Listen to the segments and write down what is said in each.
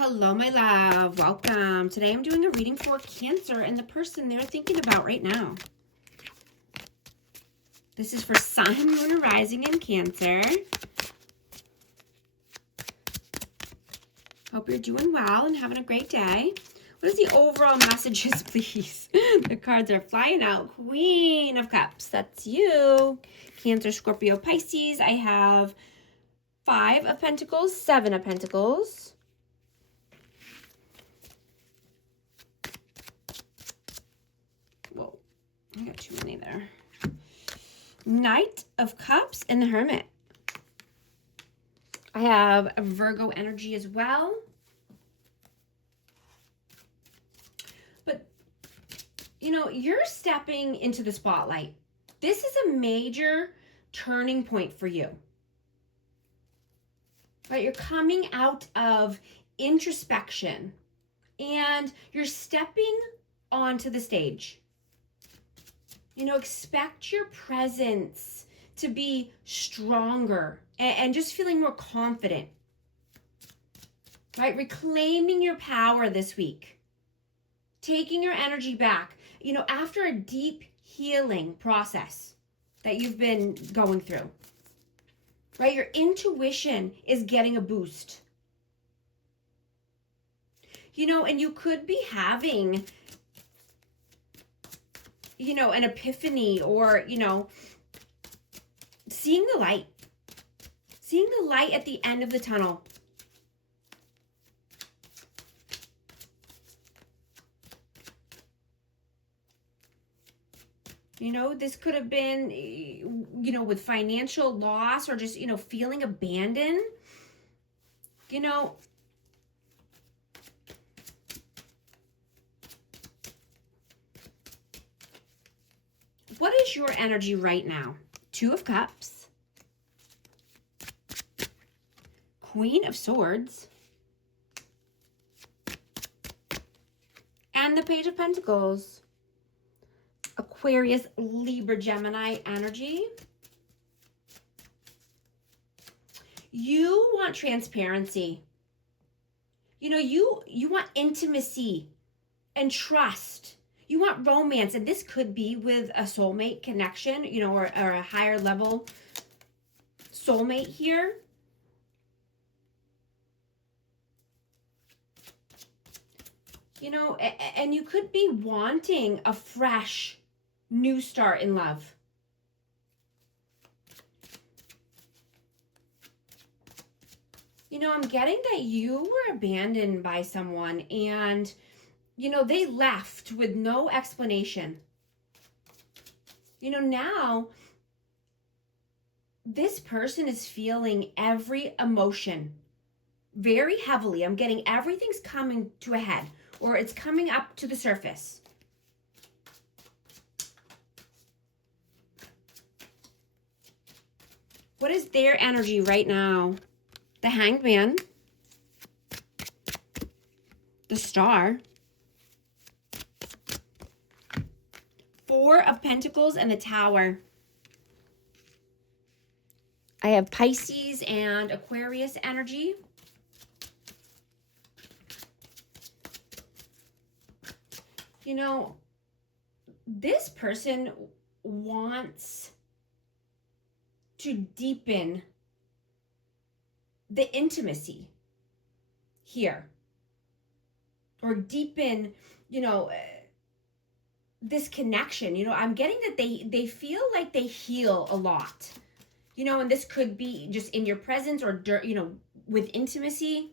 Hello, my love. Welcome. Today I'm doing a reading for Cancer and the person they're thinking about right now. This is for Sun, Moon, and Rising in Cancer. Hope you're doing well and having a great day. What is the overall messages, please? The cards are flying out. Queen of Cups. That's you. Cancer, Scorpio, Pisces. I have 5 of Pentacles, 7 of Pentacles. Whoa, I got too many there. Knight of Cups and the Hermit. I have a Virgo energy as well. But, you know, you're stepping into the spotlight. This is a major turning point for you. Right? You're coming out of introspection and you're stepping onto the stage. You know, expect your presence to be stronger and just feeling more confident. Right? Reclaiming your power this week. Taking your energy back. You know, after a deep healing process that you've been going through. Right? Your intuition is getting a boost. You know, and you could be having, you know, an epiphany or, you know, seeing the light. Seeing the light at the end of the tunnel. You know, this could have been, you know, with financial loss or just, you know, feeling abandoned. You know, what is your energy right now? 2 of Cups. Queen of Swords. And the Page of Pentacles. Aquarius, Libra, Gemini energy. You want transparency. You know, you want intimacy and trust. You want romance, and this could be with a soulmate connection, you know, or a higher level soulmate here. You know, and you could be wanting a fresh new start in love. You know, I'm getting that you were abandoned by someone and, you know, they left with no explanation. You know, now this person is feeling every emotion very heavily. I'm getting everything's coming to a head or it's coming up to the surface. What is their energy right now? The Hanged Man, the Star, 4 of Pentacles, and the Tower. I have Pisces and Aquarius energy. You know, this person wants to deepen the intimacy here, or deepen, you know, this connection. You know, I'm getting that they feel like they heal a lot, you know, and this could be just in your presence or, you know, with intimacy,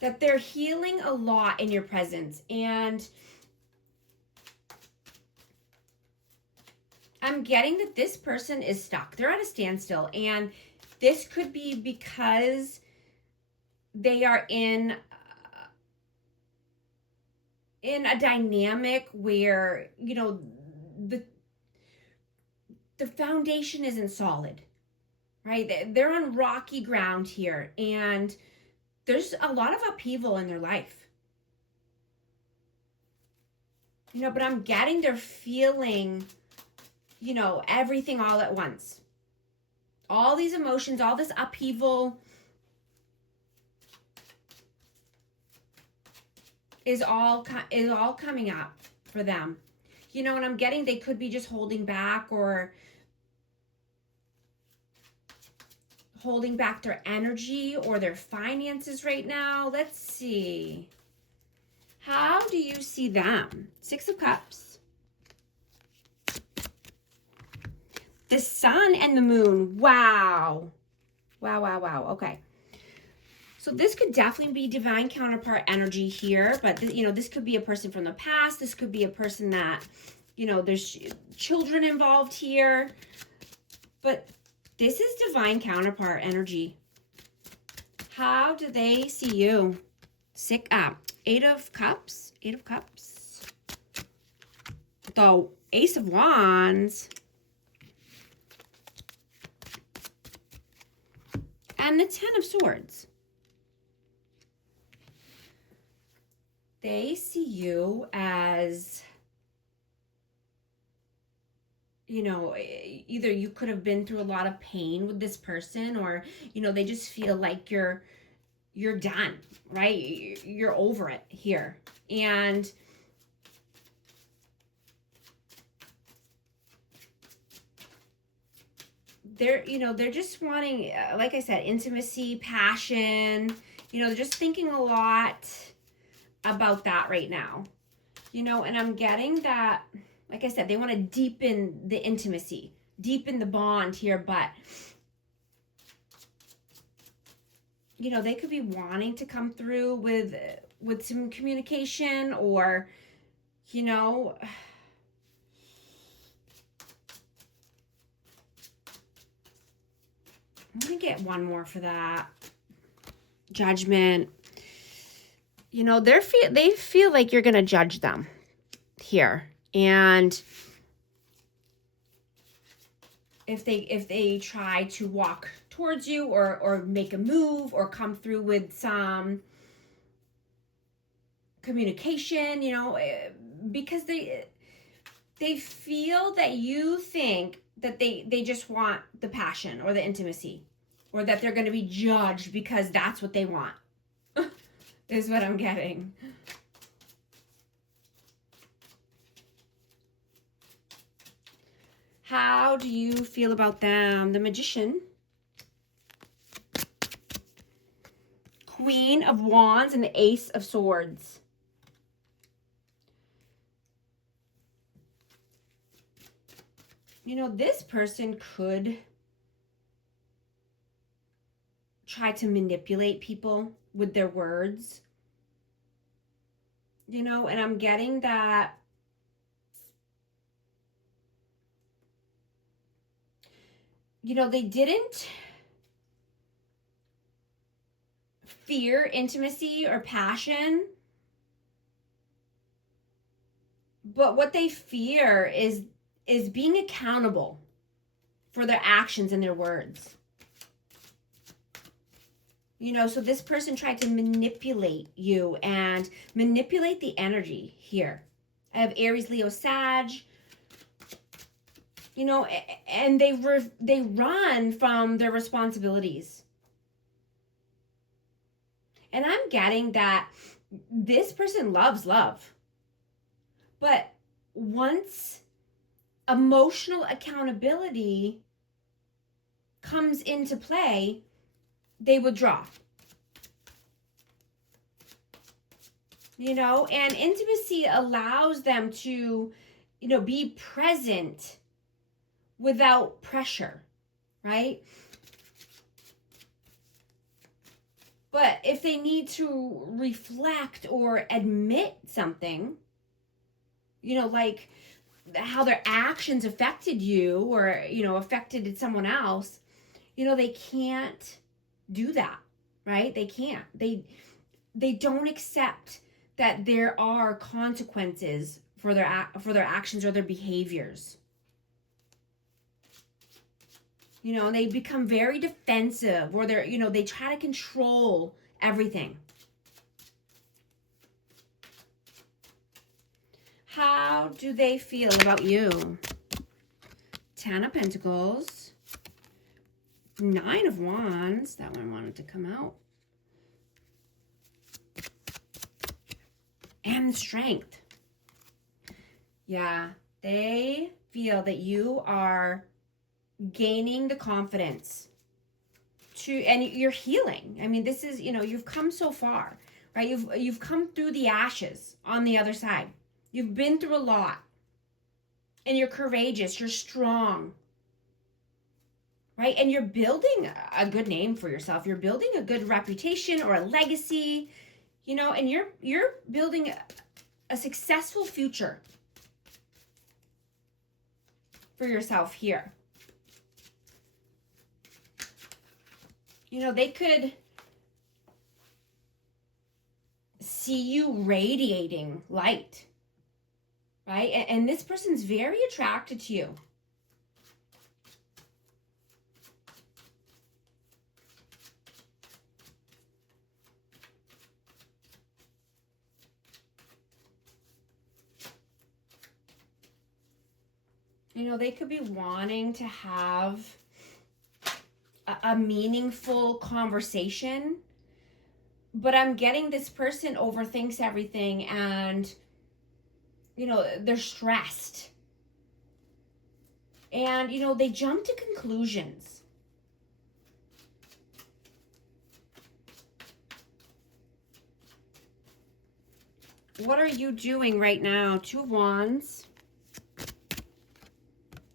that they're healing a lot in your presence. And I'm getting that this person is stuck. They're at a standstill, and this could be because they are in a dynamic where, you know, the foundation isn't solid, right? They're on rocky ground here, and there's a lot of upheaval in their life. You know, but I'm getting they're feeling, you know, everything all at once. All these emotions, all this upheaval. is all coming up for them. You know, and I'm getting they could be just holding back or holding back their energy or their finances right now. Let's see. How do you see them? Six of Cups. The Sun and the Moon. Wow. Wow, wow, wow. Okay. So this could definitely be divine counterpart energy here, but you know, this could be a person from the past. This could be a person that, you know, there's children involved here, but this is divine counterpart energy. How do they see you? Eight of Cups. The Ace of Wands. And the Ten of Swords. They see you as, you know, either you could have been through a lot of pain with this person, or, you know, they just feel like you're done, right? You're over it here. And they're, you know, they're just wanting, like I said, intimacy, passion, you know, they're just thinking a lot about that right now, you know, and I'm getting that, like I said, they want to deepen the intimacy, deepen the bond here, but, you know, they could be wanting to come through with some communication, or, you know, I'm going to get one more for that. Judgment. You know, they feel like you're going to judge them here. And if they try to walk towards you or make a move or come through with some communication, you know, because they feel that you think that they just want the passion or the intimacy, or that they're going to be judged because that's what they want. Is what I'm getting. How do you feel about them? The Magician. Queen of Wands and the Ace of Swords. You know, this person could try to manipulate people with their words, you know, and I'm getting that, you know, they didn't fear intimacy or passion, but what they fear is being accountable for their actions and their words. You know, so this person tried to manipulate you and manipulate the energy here. I have Aries, Leo, Sag. You know, and they run from their responsibilities. And I'm getting that this person loves love. But once emotional accountability comes into play, they withdraw. You know, and intimacy allows them to, you know, be present without pressure, right? But if they need to reflect or admit something, you know, like how their actions affected you or, you know, affected someone else, you know, they can't do that, right? They can't. They don't accept that there are consequences for their actions or their behaviors. You know, they become very defensive, or they're, you know, they try to control everything. How do they feel about you? 10 of Pentacles. 9 of Wands. That one wanted to come out. and strength. Yeah, they feel that you are gaining the confidence and you're healing. I mean, this is, you've come so far, right? You've come through the ashes on the other side. You've been through a lot. And you're courageous, you're strong. Right? And you're building a good name for yourself. You're building a good reputation or a legacy, and you're building a successful future for yourself here. They could see you radiating light, right? And this person's very attracted to you. They could be wanting to have a meaningful conversation, but I'm getting this person overthinks everything and, they're stressed. And, they jump to conclusions. What are you doing right now? 2 of Wands.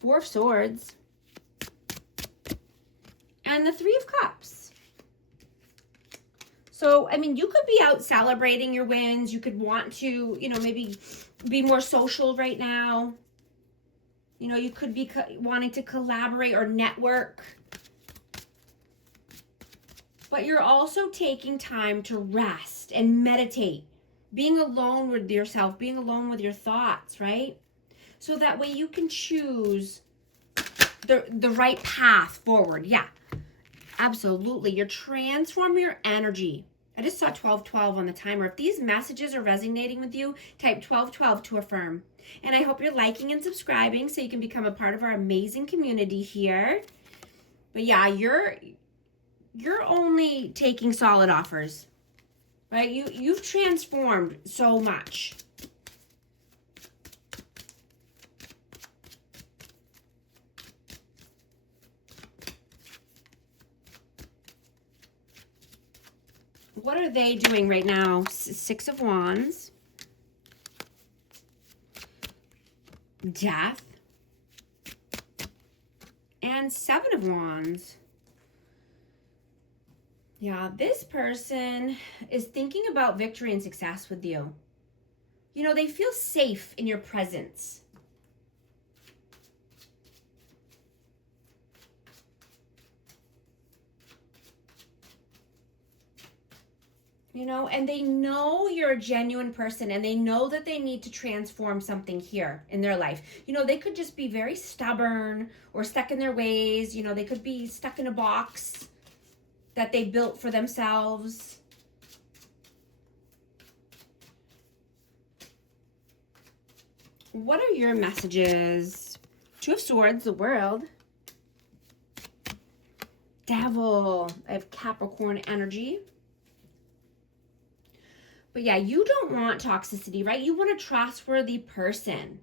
4 of Swords. And the 3 of Cups. So, I mean, you could be out celebrating your wins. You could want to, maybe be more social right now. You could be wanting to collaborate or network. But you're also taking time to rest and meditate. Being alone with yourself, being alone with your thoughts, right? So that way you can choose the right path forward. Yeah, absolutely. You're transforming your energy. I just saw 1212 on the timer. If these messages are resonating with you, type 1212 to affirm. And I hope you're liking and subscribing so you can become a part of our amazing community here. But yeah, you're only taking solid offers, right? You've transformed so much. What are they doing right now? 6 of Wands. Death. And 7 of Wands. Yeah, this person is thinking about victory and success with you. They feel safe in your presence. And they know you're a genuine person and they know that they need to transform something here in their life. They could just be very stubborn or stuck in their ways. They could be stuck in a box that they built for themselves. What are your messages? 2 of Swords, the World. Devil. I have Capricorn energy. But yeah, you don't want toxicity, right? You want a trustworthy person.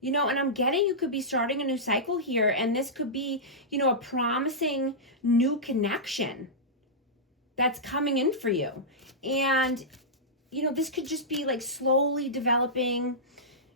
And I'm getting you could be starting a new cycle here, and this could be, a promising new connection that's coming in for you. And, this could just be like slowly developing.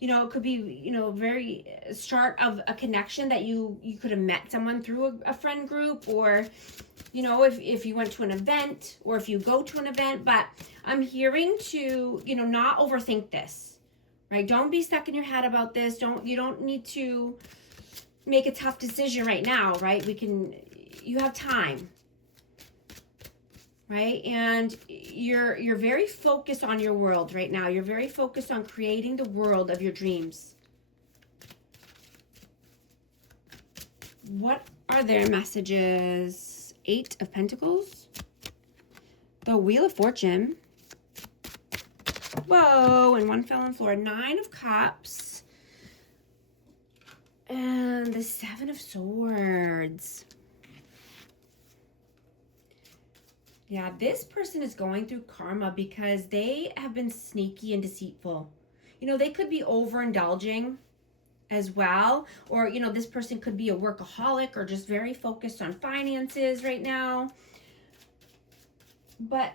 It could be, very start of a connection that you could have met someone through a friend group, or, if you went to an event, or if you go to an event. But I'm hearing to, not overthink this, right? Don't be stuck in your head about this. You don't need to make a tough decision right now, right? You have time, right? And you're very focused on your world right now. You're very focused on creating the world of your dreams. What are their messages? 8 of Pentacles. The Wheel of Fortune. Whoa, and 1 fell on the floor. 9 of Cups. And the 7 of Swords. Yeah, this person is going through karma because they have been sneaky and deceitful. They could be overindulging as well, or this person could be a workaholic or just very focused on finances right now. But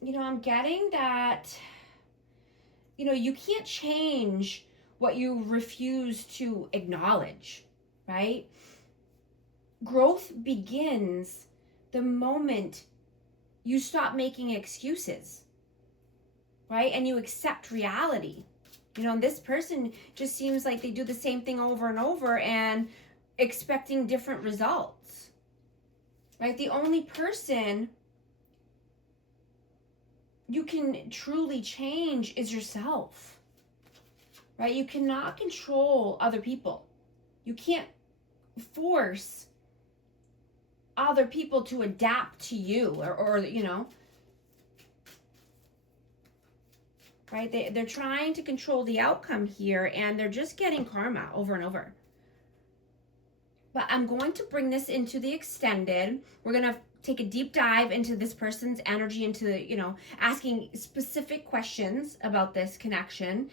I'm getting that you can't change what you refuse to acknowledge, right? Growth begins the moment you stop making excuses, right? And you accept reality. This person just seems like they do the same thing over and over and expecting different results, right? The only person you can truly change is yourself, right? You cannot control other people. You can't force other people to adapt to you or right? They're trying to control the outcome here, and they're just getting karma over and over. But I'm going to bring this into the extended. We're going to take a deep dive into this person's energy, into, asking specific questions about this connection.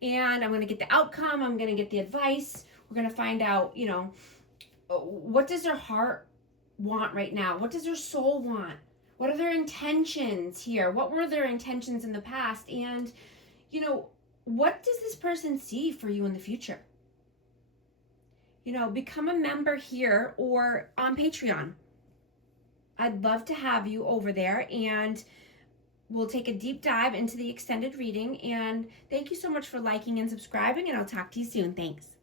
And I'm going to get the outcome. I'm going to get the advice. We're going to find out, what does their heart want right now? What does their soul want? What are their intentions here? What were their intentions in the past? And, what does this person see for you in the future? Become a member here or on Patreon. I'd love to have you over there, and we'll take a deep dive into the extended reading. And thank you so much for liking and subscribing, and I'll talk to you soon. Thanks.